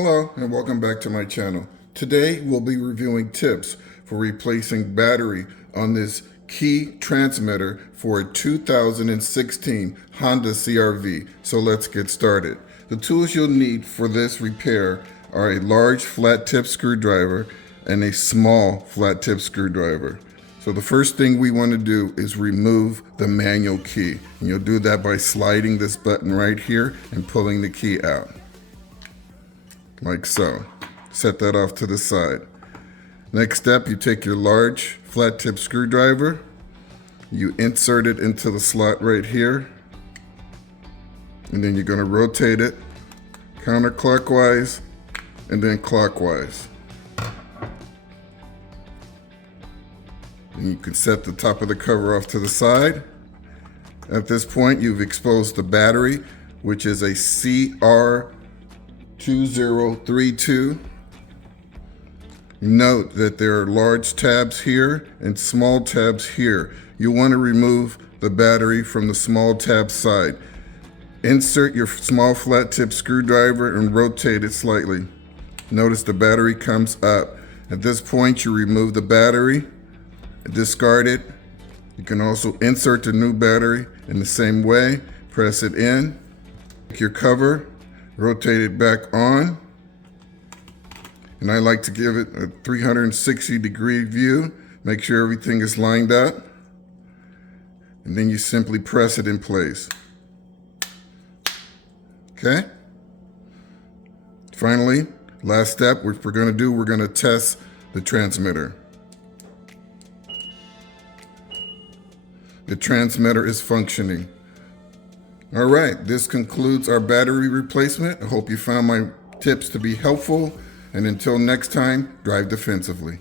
Hello and welcome back to my channel. Today we'll be reviewing tips for replacing battery on this key transmitter for a 2016 Honda CRV. So let's get started. The tools you'll need for this repair are a large flat tip screwdriver and a small flat tip screwdriver. So the first thing we want to do is remove the manual key. And you'll do that by sliding this button right here and pulling the key out. Like so. Set that off to the side. Next step, you take your large flat tip screwdriver, you insert it into the slot right here, and then you're going to rotate it counterclockwise and then clockwise. And you can set the top of the cover off to the side. At this point, you've exposed the battery, which is a CRV 2032. Note that there are large tabs here and small tabs here. You want to remove the battery from the small tab side. Insert your small flat tip screwdriver and rotate it slightly. Notice the battery comes up. At this point, you remove the battery, discard it. You can also insert the new battery in the same way. Press it in, take your cover, rotate it back on, and I like to give it a 360-degree view. Make sure everything is lined up, and then you simply press it in place. Okay? Finally, last step, which we're going to do, we're going to test the transmitter. The transmitter is functioning. All right, this concludes our battery replacement. I hope you found my tips to be helpful, and until next time, drive defensively.